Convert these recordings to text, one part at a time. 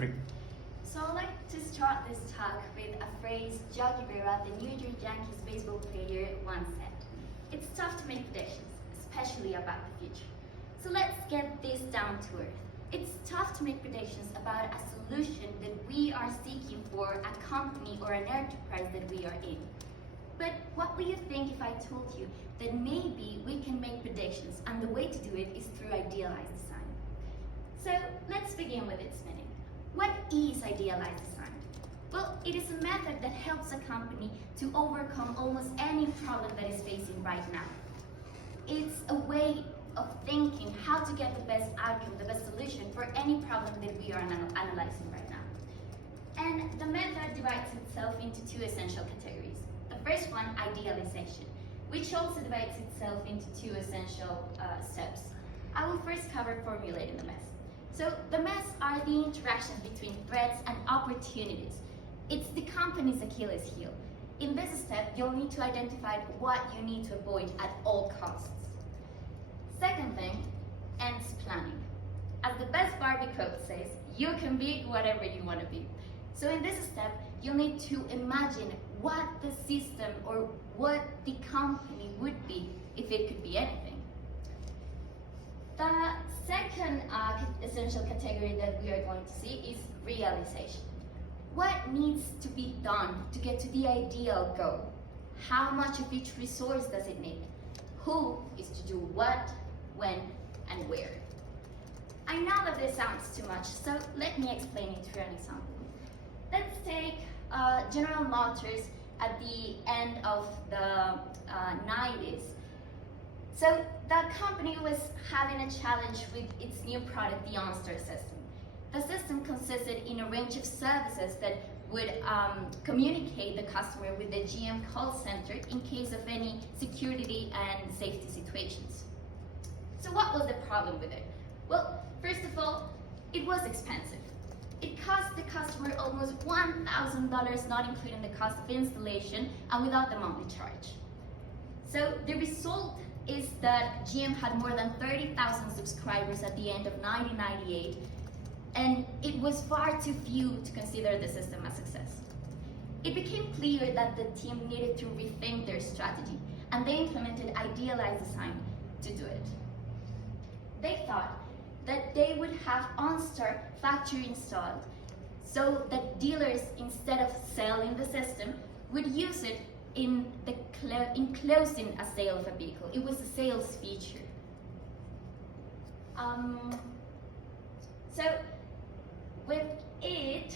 Free. So I'd like to start this talk with a phrase Yogi Berra, the New York Yankees baseball player, once said. It's tough to make predictions, especially about the future. So let's get this down to earth. It's tough to make predictions about a solution that we are seeking for a company or an enterprise that we are in. But what would you think if I told you that maybe we can make predictions and the way to do it is through idealized design? So let's begin with its meaning. What is idealized design? Well, it is a method that helps a company to overcome almost any problem that is facing right now. It's a way of thinking how to get the best outcome, the best solution for any problem that we are analyzing right now. And the method divides itself into two essential categories. The first one, idealization, which also divides itself into two essential steps. I will first cover formulating the mess. So the mess are the interactions between threats and opportunities. It's the company's Achilles heel. In this step, you'll need to identify what you need to avoid at all costs. Second thing, ends planning. As the best Barbie quote says, you can be whatever you want to be. So in this step, you'll need to imagine what the system or what the company would be if it could be anything. The second essential category that we are going to see is realization. What needs to be done to get to the ideal goal? How much of each resource does it need? Who is to do what, when, and where? I know that this sounds too much, so let me explain it through an example. Let's take General Motors at the end of the 90s. So the company was having a challenge with its new product, the OnStar system. The system consisted in a range of services that would communicate the customer with the GM call center in case of any security and safety situations. So what was the problem with it? Well, first of all, it was expensive. It cost the customer almost $1,000, not including the cost of installation and without the monthly charge. So the result is that GM had more than 30,000 subscribers at the end of 1998, and it was far too few to consider the system a success. It became clear that the team needed to rethink their strategy, and they implemented idealized design to do it. They thought that they would have OnStar factory installed so that dealers, instead of selling the system, would use it in closing a sale of a vehicle. It was a sales feature. So with it,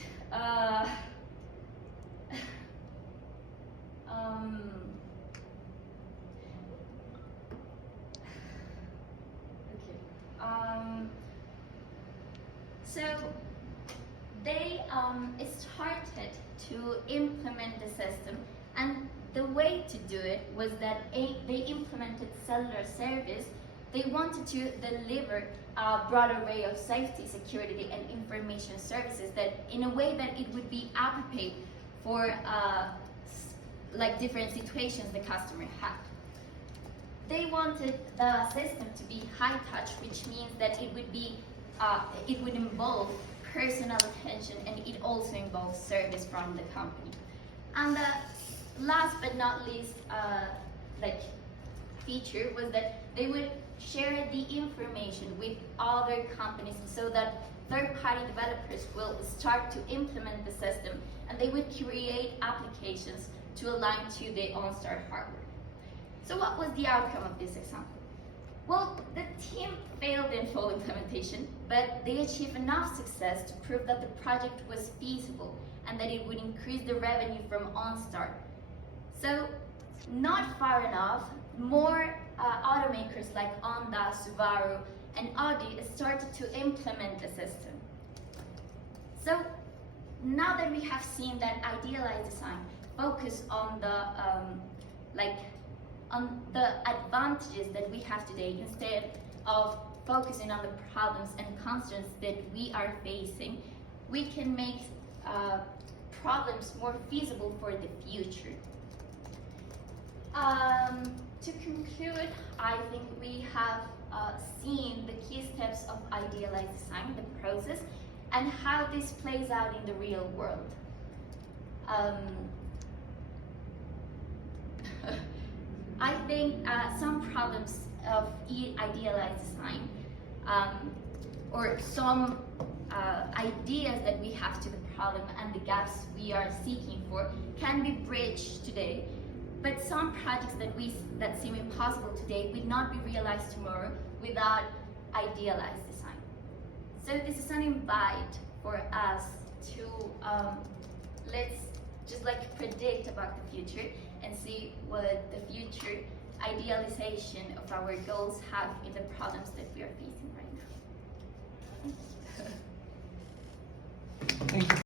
so they started to implement the system, and the way to do it was that they implemented cellular service. They wanted to deliver a broad array of safety, security, and information services that in a way that it would be appropriate for like different situations the customer had. They wanted the system to be high touch, which means that it would involve personal attention, and it also involves service from the company. And the last but not least feature was that they would share the information with other companies so that third-party developers will start to implement the system, and they would create applications to align to the OnStar hardware. So what was the outcome of this example? Well, the team failed in full implementation, but they achieved enough success to prove that the project was feasible and that it would increase the revenue from OnStar. So, not far enough, more automakers like Honda, Subaru, and Audi started to implement the system. So, now that we have seen that idealized design focus on the advantages that we have today instead of focusing on the problems and constraints that we are facing, we can make problems more feasible for the future. To conclude, I think we have seen the key steps of idealized design, the process, and how this plays out in the real world. I think some problems of idealized design, or some ideas that we have to the problem and the gaps we are seeking for, can be bridged today. But some projects that seem impossible today will not be realized tomorrow without idealized design. So this is an invite for us to let's just like predict about the future and see what the future idealization of our goals have in the problems that we are facing right now. Thank you.